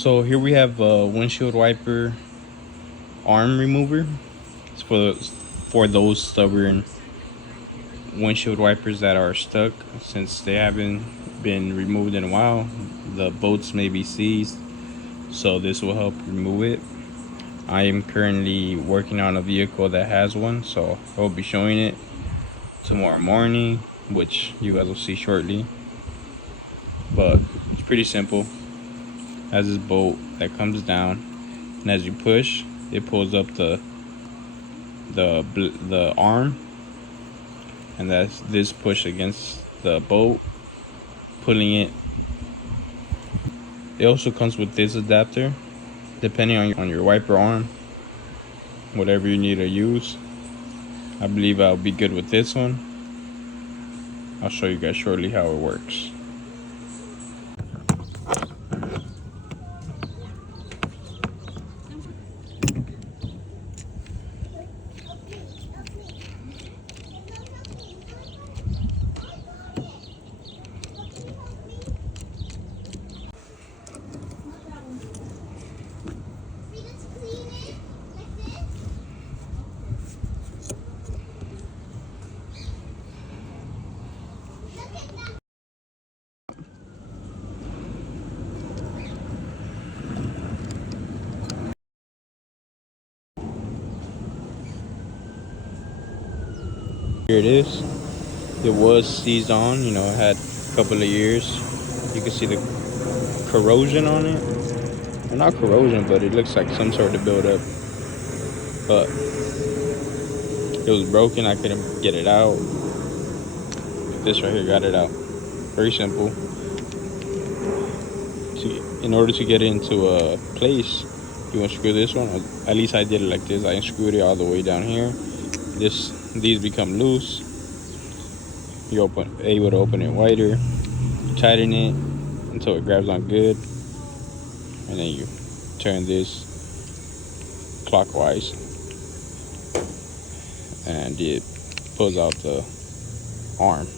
So here we have a windshield wiper arm remover. It's for those stubborn windshield wipers that are stuck since they haven't been removed in a while. The bolts may be seized, so this will help remove it. I am currently working on a vehicle that has one, so I'll be showing it tomorrow morning, which you guys will see shortly. But it's pretty simple. It has this bolt that comes down, and as you push, it pulls up the arm, and that's this push against the bolt, pulling it. It also comes with this adapter, depending on your wiper arm, whatever you need to use. I believe I'll be good with this one. I'll show you guys shortly how it works. Here it is. It was seized on, it had a couple of years. You can see the corrosion on it. Well, not corrosion, but it looks like some sort of buildup. But it was broken, I couldn't get it out. This right here got it out. Very simple. In order to get it into a place, you unscrew this one. At least I did it like this. I unscrewed it all the way down here. These become loose. You're able to open it wider. You tighten it until it grabs on good, and then you turn this clockwise, and it pulls out the arm.